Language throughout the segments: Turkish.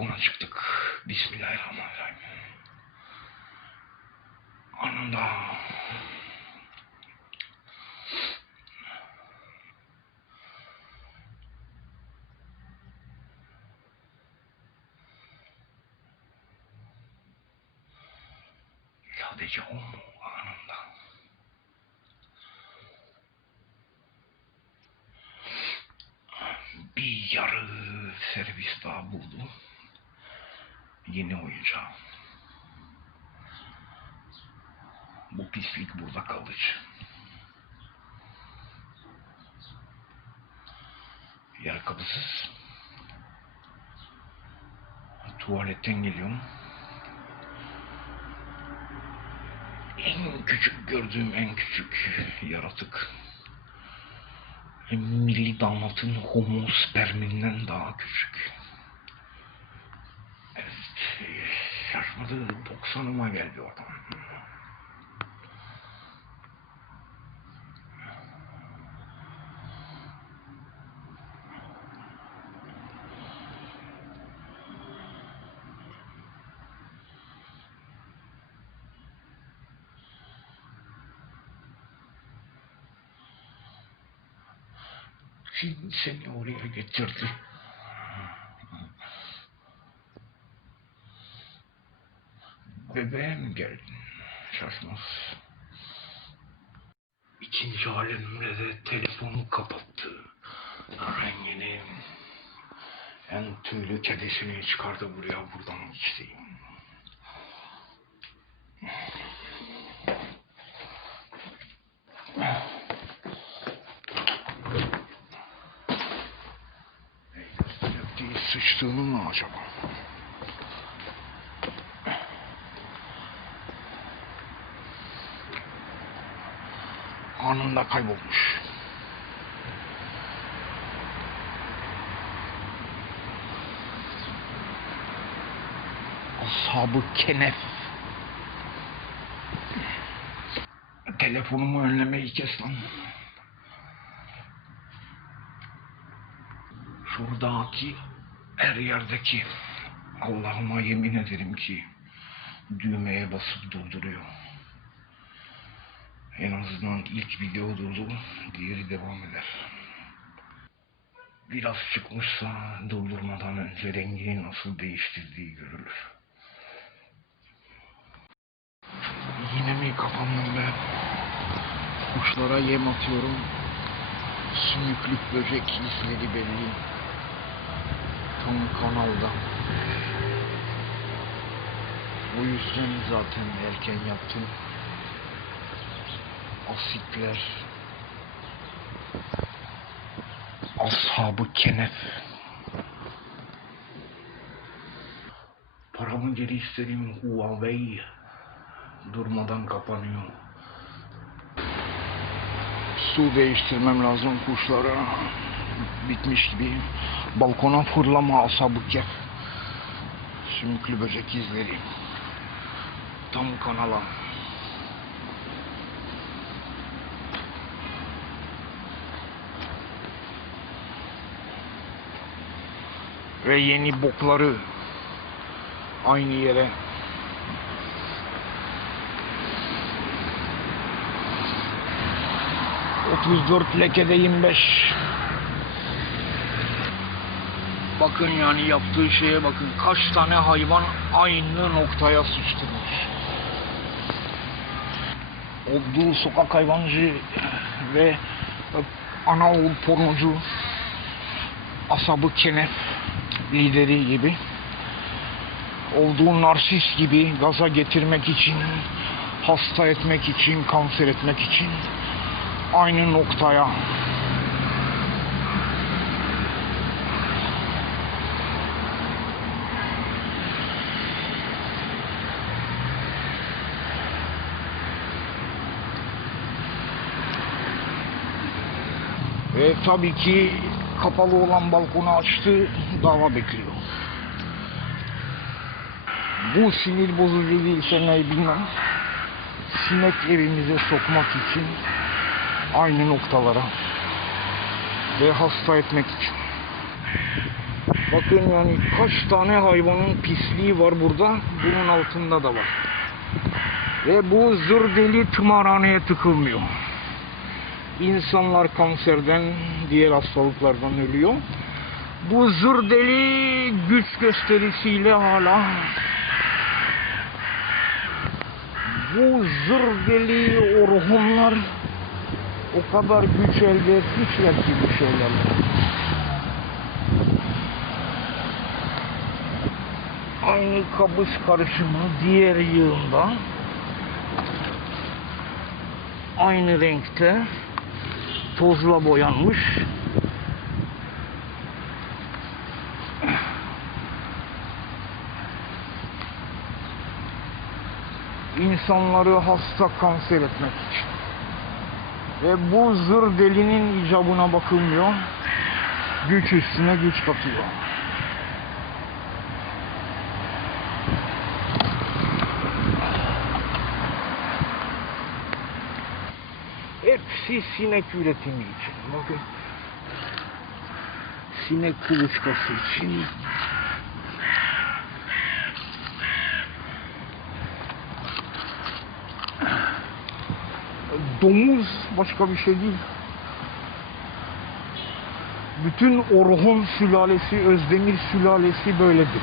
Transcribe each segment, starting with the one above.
Balkona çıktık. Bismillahirrahmanirrahim. Anında sadece o mu anında? Bir yarı servis daha buldu. Yeni oyuncağı. Bu pislik burada kalıcı. Yer. Tuvaletten geliyorum. En küçük gördüğüm en küçük yaratık. Milli damatın homo sperminden daha küçük. Evet, şaşmadı 90'ıma geldi adam. Kim seni oraya getirdi? Bebeğe mi geldin? Şaşmaz. İkinci halimle de telefonu kapattı. Rengini en tüylü kedisini çıkardı buraya buradan. Yaptığı sıçtığını mı acaba? Anında kaybolmuş. Ashab-ı Kenef. Telefonumu önlemeyi kes lan. Şuradaki her yerdeki Allah'ıma yemin ederim ki düğmeye basıp durduruyor. En azından ilk video durdu, diğeri devam eder. Biraz çıkmışsa durdurmadan önce rengini nasıl değiştirdiği görülür. Yine mi kapandım ben? Kuşlara yem atıyorum. Sümüklük böcek izleri belli. Tam kanalda. O yüzden zaten erken yaptım. Asitler. Ashab-ı Kenef. Paramı geri istediğim Huawei durmadan kapanıyor. Su değiştirmem lazım kuşlara. Bitmiş gibi. Balkona fırlama asabı kef. Sümüklü böcek izleri. Tam kanala. Ve yeni bokları aynı yere 34 lekede 25. Bakın yani yaptığı şeye bakın. Kaç tane hayvan aynı noktaya sıçtırmış. Olduğu sokak hayvancı ve ana oğul pornocu asabı kenef lideri gibi olduğu narsist gibi gaza getirmek için hasta etmek için kanser etmek için aynı noktaya Ve tabii ki kapalı olan balkonu açtı, dava bekliyor. Bu sinir bozucu değilse ne bilmem. Sinek evimize sokmak için aynı noktalara ve hasta etmek için. Bakın yani kaç tane hayvanın pisliği var burada. Bunun altında da var. Ve bu zır deli tımarhaneye tıkılmıyor. İnsanlar kanserden, diğer hastalıklardan ölüyor. Bu zır deli güç gösterisiyle hala bu zır deli orhunlar o kadar güç elde etmişler ki bu şeylerle. Aynı kabus karışımı diğer yığında aynı renkte tozla boyanmış insanları hasta kanser etmek için. Ve bu zır delinin icabına bakılmıyor. Güç üstüne güç katıyor. Hepsi sinek üretimi için. Bakın. Sinek kuluçkası için. Domuz başka bir şey değil. Bütün Orhun sülalesi, Özdemir sülalesi böyledir.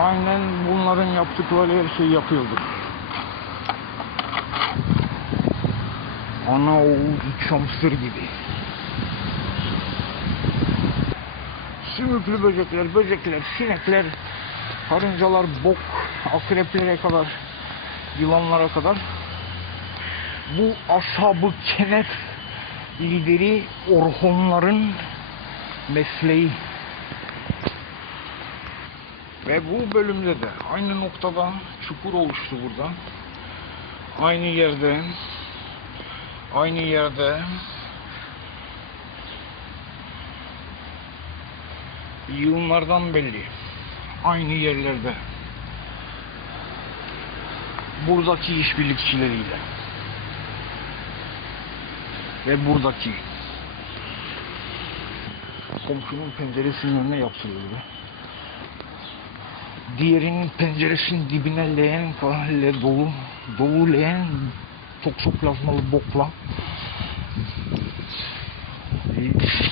Aynen bunların yaptıkları her şey yapıyordur. Ana oğul iç hamster gibi. Sümüklü böcekler, böcekler, sinekler, karıncalar, bok, akreplere kadar, yılanlara kadar bu ashab-ı kenef lideri Orhonların mesleği. Ve bu bölümde de aynı noktada çukur oluştu burada. Aynı yerde aynı yerde yığınlardan belli. Aynı yerlerde. Buradaki işbirlikçileriyle ve buradaki komşunun penceresinin önüne yaptırıldı. Diğerinin penceresinin dibine leğen le dolu, dolu leğen toksoplazmalı bokla.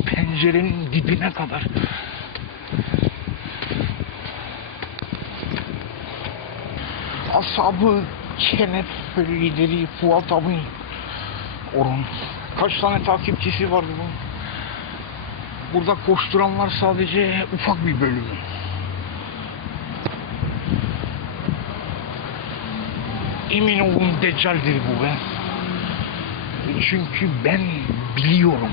Pencerenin dibine kadar. Asabı kenef lideri Fuat Avni Orhun kaç tane takipçisi vardı bunun? Burada koşturanlar sadece ufak bir bölümü emin olun deccaldir bu be çünkü ben biliyorum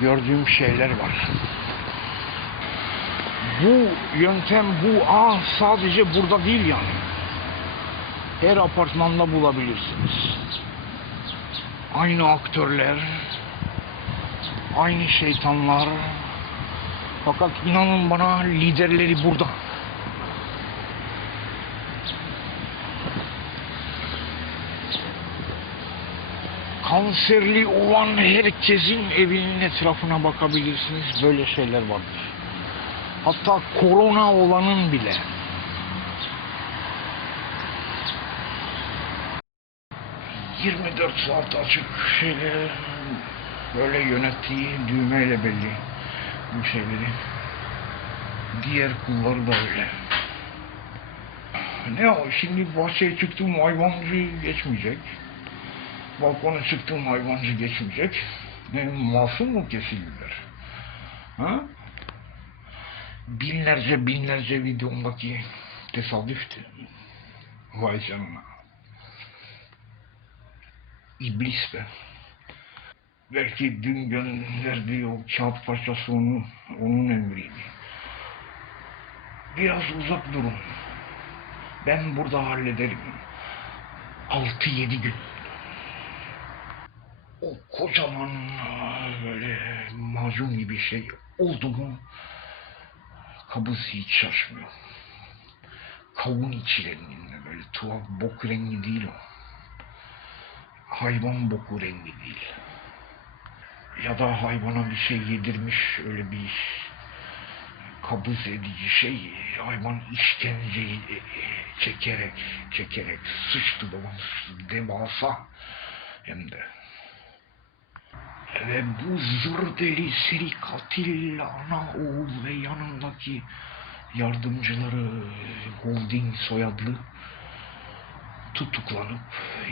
gördüğüm şeyler var bu yöntem bu ağ sadece burada değil yani. Her apartmanda bulabilirsiniz. Aynı aktörler, aynı şeytanlar. Fakat inanın bana liderleri burada. Kanserli olan herkesin evinin etrafına bakabilirsiniz. Böyle şeyler vardır. Hatta korona olanın bile. ...24 saat açık şeyleri... ...böyle yönettiği düğmeyle belli... ...bu şeyleri... ...diğer kulları da öyle. Ne o şimdi bahçeye çıktığım hayvancı geçmeyecek... ...balkona çıktığım hayvancı geçmeyecek... ...ne masum mu kesildiler? Ha? binlerce binlerce videomdaki tesadüftü. Vay canına. İblis be. Belki dün gönderdiği o kağıt parçası onu, onun emriydi. Biraz uzak durun. Ben burada hallederim. 6-7 gün. O kocaman böyle macun gibi şey oldu mu kabız hiç şaşmıyor. Kavun içlerinin böyle tuhaf bok rengi değil o. Hayvan boku rengi değil. ya da hayvana bir şey yedirmiş öyle bir kabız edici şey hayvan işkenceyi çekerek çekerek sıçtı babam devasa hem de ve bu zır deli seri katil ana oğul ve yanındaki yardımcıları Holding soyadlı tutuklanıp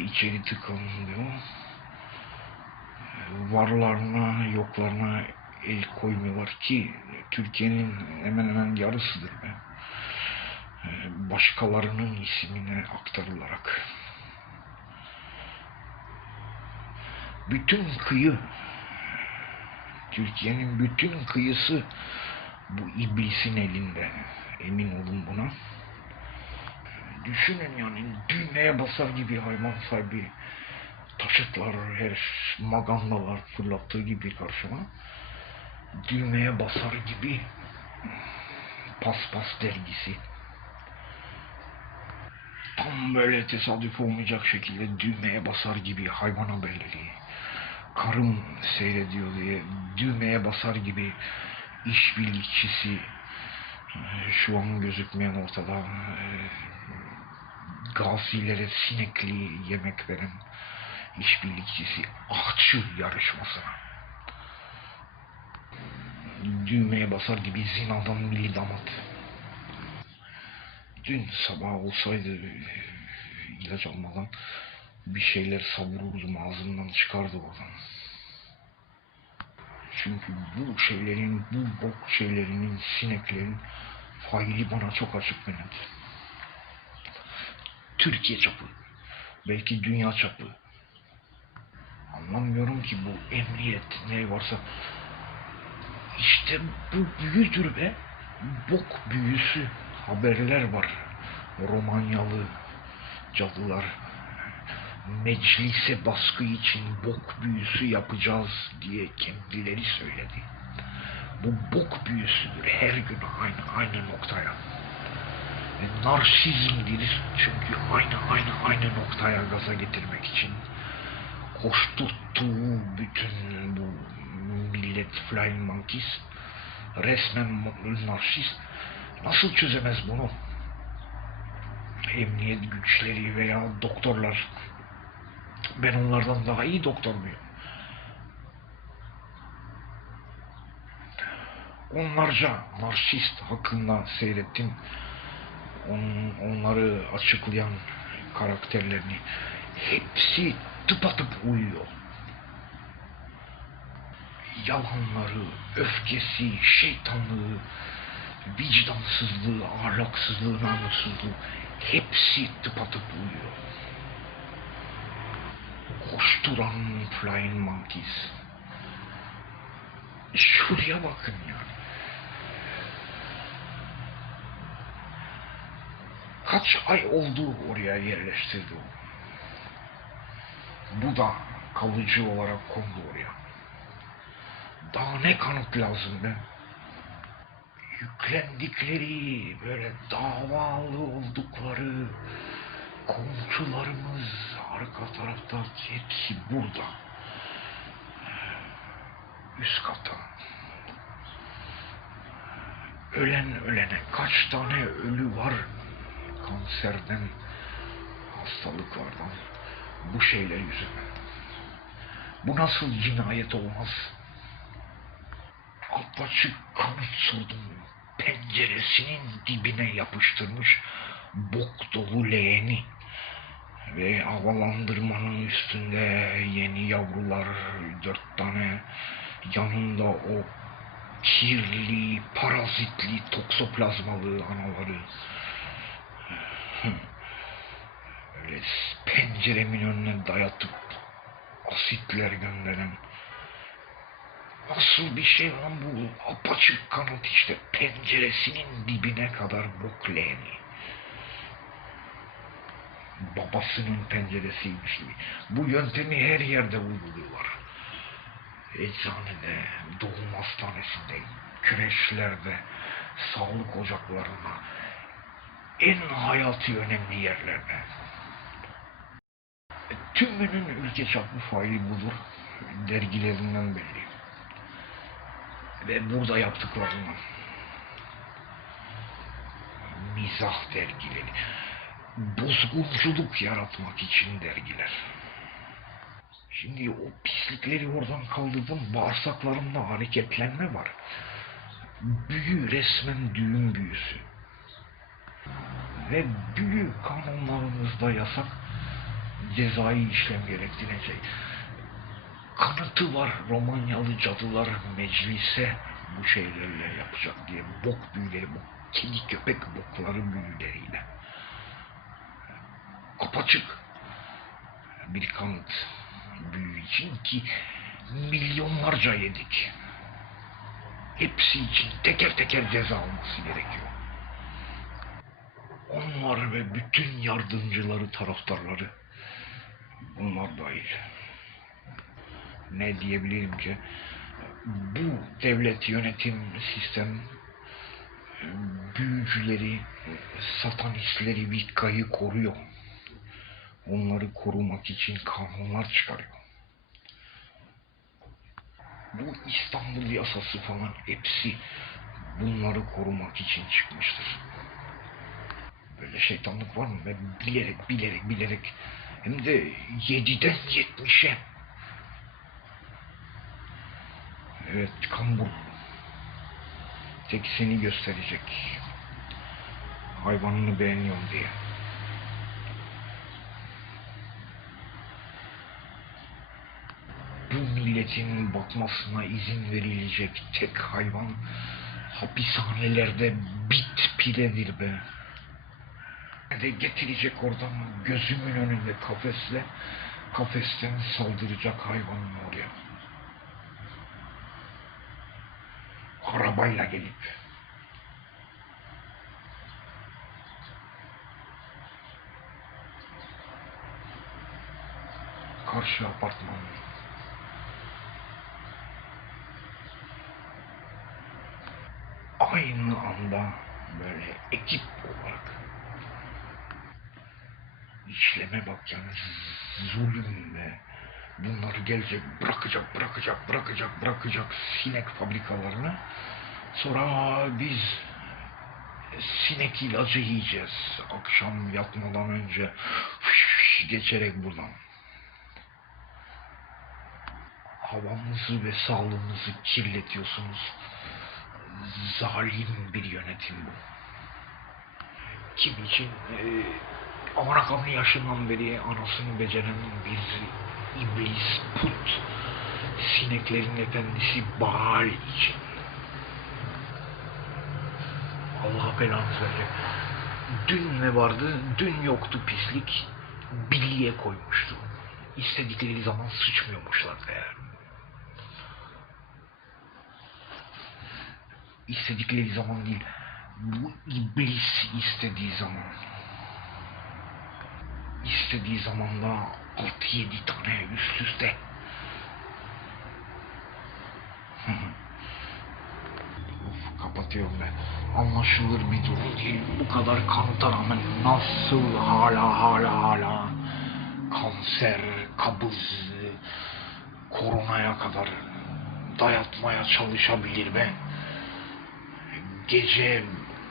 içeri tıkanıyor. Varlarına yoklarına el koymuyorlar ki Türkiye'nin hemen hemen yarısıdır be. Başkalarının ismine aktarılarak. Bütün kıyı Türkiye'nin bütün kıyısı bu iblisin elinde. Emin olun buna. Düşünün yani düğmeye basar gibi hayvan sahibi taşıtlar, her magandalar fırlattığı gibi karşıma. Düğmeye basar gibi paspas dergisi. Tam böyle tesadüf olmayacak şekilde düğmeye basar gibi hayvan haberleri. Karım seyrediyor diye düğmeye basar gibi işbirlikçisi şu an gözükmeyen ortada e, gazilere sinekli yemek veren işbirlikçisi ahçı yarışmasına. Düğmeye basar gibi zinadan milli damat. Dün sabah olsaydı e, ilaç almadan bir şeyler savururdum ağzımdan çıkardı oradan. Çünkü bu şeylerin, bu bok şeylerinin, sineklerin faili bana çok açık benim. Türkiye çapı, belki dünya çapı. Anlamıyorum ki bu emniyet ne varsa. İşte bu büyüdür be. Bok büyüsü. Haberler var. Romanyalı cadılar meclise baskı için bok büyüsü yapacağız diye kendileri söyledi. Bu bok büyüsüdür her gün aynı aynı noktaya. Ve narsizmdir çünkü aynı aynı aynı noktaya gaza getirmek için koşturttuğu bütün bu millet flying monkeys resmen narsist nasıl çözemez bunu? Emniyet güçleri veya doktorlar ben onlardan daha iyi doktor muyum? Onlarca narsist hakkında seyrettim. On, onları açıklayan karakterlerini. Hepsi tıpatıp uyuyor. Yalanları, öfkesi, şeytanlığı, vicdansızlığı, ahlaksızlığı, namussuzluğu hepsi tıpatıp uyuyor koşturan Flying Monkeys. Şuraya bakın yani. Kaç ay oldu oraya yerleştirdi o. Bu da kalıcı olarak kondu oraya. Daha ne kanıt lazım be? Yüklendikleri böyle davalı oldukları komşularımız arka tarafta hepsi burada. Üst kata. Ölen ölene kaç tane ölü var kanserden, hastalıklardan, bu şeyler yüzünden. Bu nasıl cinayet olmaz? Apaçık kanıt sordum. Penceresinin dibine yapıştırmış bok dolu leğeni ve havalandırmanın üstünde yeni yavrular dört tane. Yanında o kirli, parazitli, toksoplazmalı anaları. Öyle penceremin önüne dayatıp asitler gönderen. Nasıl bir şey lan bu? Apaçık kanıt işte penceresinin dibine kadar bok babasının penceresiymiş gibi. Bu yöntemi her yerde uyguluyorlar. Eczanede, doğum hastanesinde, kreşlerde, sağlık ocaklarında, en hayati önemli yerlerde. Tümünün ülke çaplı faili budur. Dergilerinden belli. Ve burada yaptıklarını mizah dergileri, bozgunculuk yaratmak için dergiler. Şimdi o pislikleri oradan kaldırdım, bağırsaklarımda hareketlenme var. Büyü resmen düğün büyüsü. Ve büyü kanunlarımızda yasak cezai işlem gerektirecek. Kanıtı var Romanyalı cadılar meclise bu şeylerle yapacak diye bok büyüleri, bu kedi köpek bokları büyüleriyle. Apaçık bir kanıt büyü için ki milyonlarca yedik. Hepsi için teker teker ceza alması gerekiyor. Onlar ve bütün yardımcıları, taraftarları bunlar dahil. Ne diyebilirim ki? Bu devlet yönetim sistem büyücüleri, satanistleri, Vikka'yı koruyor. Onları korumak için kanunlar çıkarıyor. Bu İstanbul yasası falan hepsi bunları korumak için çıkmıştır. Böyle şeytanlık var mı? Ben bilerek bilerek bilerek hem de 7'den 70'e Evet kambur. Tek seni gösterecek. Hayvanını beğeniyorum diye. Bu milletin batmasına izin verilecek tek hayvan hapishanelerde bit piredir be. De getirecek oradan gözümün önünde kafesle kafesten saldıracak hayvanın oraya. arabayla gelip karşı apartman aynı anda böyle ekip olarak işleme bak yani zulüm ve bunları gelecek bırakacak bırakacak bırakacak bırakacak sinek fabrikalarını. Sonra biz sinek ilacı yiyeceğiz akşam yatmadan önce. Fış, geçerek buradan. Havamızı ve sağlığımızı kirletiyorsunuz zalim bir yönetim bu kim için e, aman akamın yaşından beri anasını beceren bir iblis put sineklerin efendisi Baal için Allah belanızı verecek. Dün ne vardı? Dün yoktu pislik. Bilye koymuştu. İstedikleri zaman sıçmıyormuşlar eğer. İstedikleri zaman değil. Bu iblis istediği zaman. İstediği zamanda 6-7 tane üst üste. Of, kapatıyorum ben. Anlaşılır bir durum değil. Bu kadar kanıta rağmen nasıl hala hala hala kanser, kabız, koronaya kadar dayatmaya çalışabilir be. Gece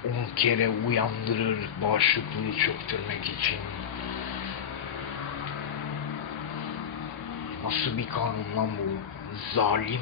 on kere uyandırır bağışıklığı çöktürmek için. Nasıl bir kanun lan bu? Zalim